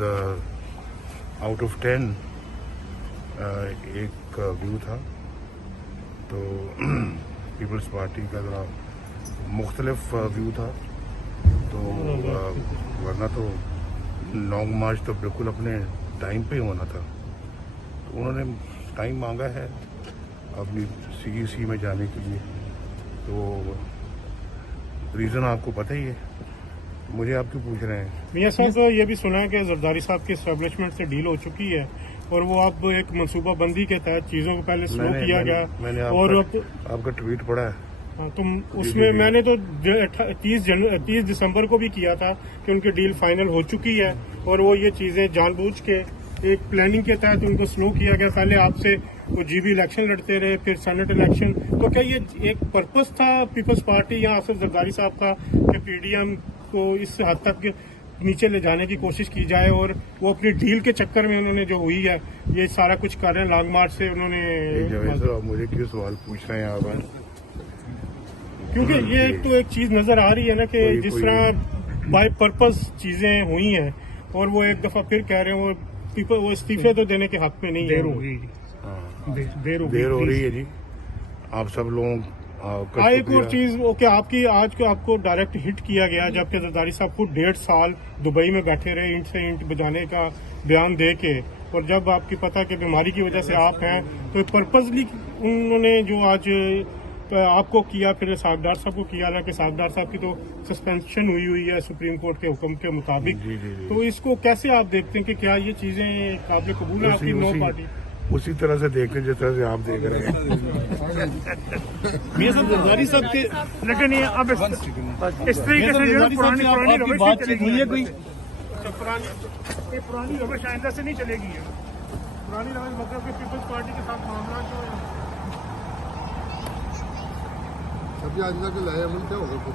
Out of 10 एक view था। तो पीपल्स पार्टी का ज़रा मुख्तलिफ व्यू था। तो वरना तो लॉन्ग मार्च तो बिल्कुल अपने टाइम पे होना था। तो उन्होंने टाइम मांगा है अपनी CEC में जाने के लिए। तो रीज़न आपको पता ही है, मुझे आप क्यों पूछ रहे हैं? मियां साहब, तो ये भी सुना है कि जरदारी साहब की एस्टेब्लिशमेंट से डील हो चुकी है और वो अब एक मनसूबाबंदी के तहत चीज़ों को पहले स्लो किया गया। मैंने और आपका ट्वीट पढ़ा है। हाँ, तो उसमें मैंने तो 30 दिसंबर को भी किया था कि उनकी डील फाइनल हो चुकी है और वो ये चीज़ें जानबूझ के एक प्लानिंग के तहत उनको स्लो किया गया। पहले आपसे वो GB इलेक्शन लड़ते रहे, फिर सेनेट इलेक्शन। तो क्या ये एक पर्पस था पीपल्स पार्टी या आसिफ जरदारी साहब का कि PDM को इस हद तक नीचे ले जाने की कोशिश की जाए और वो अपनी डील के चक्कर में उन्होंने जो हुई है ये सारा कुछ कर रहे हैं, लॉन्ग मार्च से उन्होंने। मुझे क्यों सवाल पूछ रहे हैं आप? क्योंकि ये एक तो एक चीज नजर आ रही है ना कि जिस तरह बाय पर्पस चीजें हुई हैं और वो एक दफा फिर कह रहे हैं वो इस्तीफे तो देने के हक में नहीं है। देर हो रही है जी। आप सब लोग एक और चीज ओके, आपकी आज को आपको डायरेक्ट हिट किया गया जबकि जरदारी साहब खुद 1.5 साल दुबई में बैठे रहे ईंट से ईंट बजाने का बयान दे के। और जब आपकी पता कि बीमारी की वजह से आप हैं तो पर्पसली उन्होंने जो आज आपको किया, फिर सागदार साहब को किया ना कि सागदार साहब की तो सस्पेंशन हुई है सुप्रीम कोर्ट के हुक्म के मुताबिक। तो इसको कैसे आप देखते हैं कि क्या ये चीजें काबिल कबूल है आपकी नो पार्टी? उसी तरह से देखते जिस तरह से आप देख रहे हैं। जरदारी साहब के लेकिन ये अब इस तरीके से जो पुरानी रविश हुई है, कोई पुरानी रविश आइंदा से नहीं चलेगी। पुरानी रविश मतलब कि पीपल्स पार्टी के साथ मामला जो है अभी आइंदा के लाए अमल क्या होगा कुछ